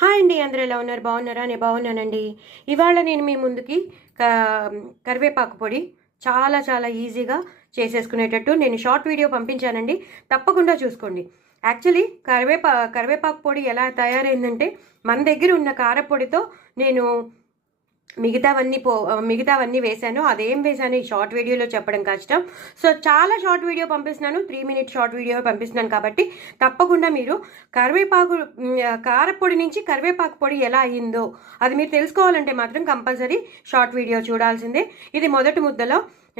Hi అండి, అందరూ ఎలా ఉన్నారు? బాగున్నారా? నేను బాగున్నానండి. ఇవాళ నేను మీ ముందుకి కరివేపాకు పొడి చాలా చాలా ఈజీగా చేసేసుకునేటట్టు నేను షార్ట్ వీడియో పంపించానండి. తప్పకుండా చూసుకోండి. యాక్చువల్లీ కరివేపాకు పొడి ఎలా తయారైందంటే, మన దగ్గర ఉన్న కారపొడితో నేను మిగతావన్నీ వేశాను. అదేం వేశాను ఈ షార్ట్ వీడియోలో చెప్పడం కష్టం. సో చాలా షార్ట్ వీడియో పంపిస్తున్నాను, 3 మినిట్ షార్ట్ వీడియో పంపిస్తున్నాను. కాబట్టి తప్పకుండా మీరు కారపొడి నుంచి కరివేపాకు పొడి ఎలా అయ్యిందో అది మీరు తెలుసుకోవాలంటే మాత్రం కంపల్సరీ షార్ట్ వీడియో చూడాల్సిందే. ఇది మొదటి ముద్దలో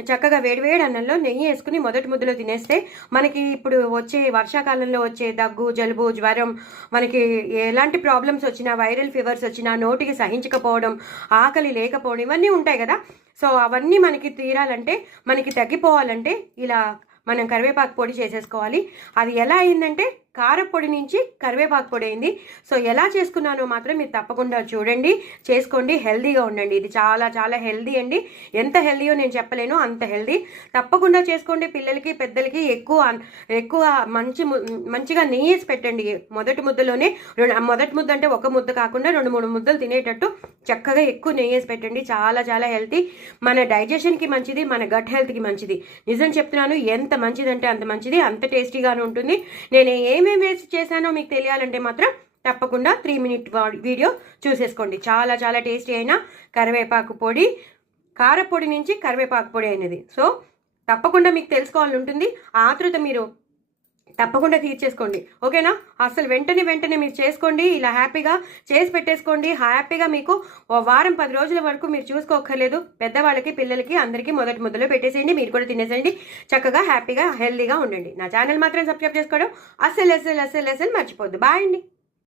చక్కగా వేడివేడి అన్నంలో నెయ్యి వేసుకుని మొదటి ముద్దలో తినేస్తే మనకి ఇప్పుడు వచ్చే వర్షాకాలంలో వచ్చే దగ్గు, జలుబు, జ్వరం, మనకి ఎలాంటి ప్రాబ్లమ్స్ వచ్చినా, వైరల్ ఫీవర్స్ వచ్చినా, నోటికి సహించకపోవడం, ఆకలి లేకపోవడం, ఇవన్నీ ఉంటాయి కదా. సో అవన్నీ మనకి తీరాలంటే, మనకి తగ్గిపోవాలంటే ఇలా మనం కరివేపాకు పొడి చేసేసుకోవాలి. అది ఎలా అయిందంటే కారపొడి నుంచి కరివేపాకు పొడి అయింది. సో ఎలా చేసుకున్నానో మాత్రం మీరు తప్పకుండా చూడండి, చేసుకోండి, హెల్దీగా ఉండండి. ఇది చాలా చాలా హెల్దీ అండి. ఎంత హెల్దీయో నేను చెప్పలేను, అంత హెల్దీ. తప్పకుండా చేసుకోండి. పిల్లలకి, పెద్దలకి ఎక్కువ మంచిగా నెయ్యి వేసి పెట్టండి. మొదటి ముద్దలోనే మొదటి ముద్ద అంటే ఒక ముద్ద కాకుండా 2-3 ముద్దలు తినేటట్టు చక్కగా ఎక్కువ నెయ్యి వేసి పెట్టండి. చాలా చాలా హెల్తీ. మన డైజెషన్కి మంచిది, మన గట్ హెల్త్కి మంచిది. నిజం చెప్తున్నాను, ఎంత మంచిదంటే అంత మంచిది, అంత టేస్టీగానే ఉంటుంది. నేను ఏమేమి వేసి చేశానో మీకు తెలియాలంటే మాత్రం తప్పకుండా 3 మినిట్ వీడియో చూసేసుకోండి. చాలా చాలా టేస్టీ అయిన కరివేపాకు పొడి, కారపొడి నుంచి కరివేపాకు పొడి అయినది. సో తప్పకుండా మీకు తెలుసుకోవాలని ఉంటుంది. ఆతృత మీరు తప్పకుండా తీర్చేసుకోండి, ఓకేనా? అసలు వెంటనే మీరు చేసుకోండి. ఇలా హ్యాపీగా చేసి పెట్టేసుకోండి. హ్యాపీగా మీకు వారం 10 రోజుల వరకు మీరు చూసుకోక్కర్లేదు. పెద్దవాళ్ళకి, పిల్లలకి, అందరికీ మొదటి ముద్దలో పెట్టేసేయండి. మీరు కూడా తినేసేయండి. చక్కగా హ్యాపీగా హెల్దీగా ఉండండి. నా ఛానల్ మాత్రం సబ్స్క్రైబ్ చేసుకోవడం అస్సలు మర్చిపోద్దు. బాయ్ అండి.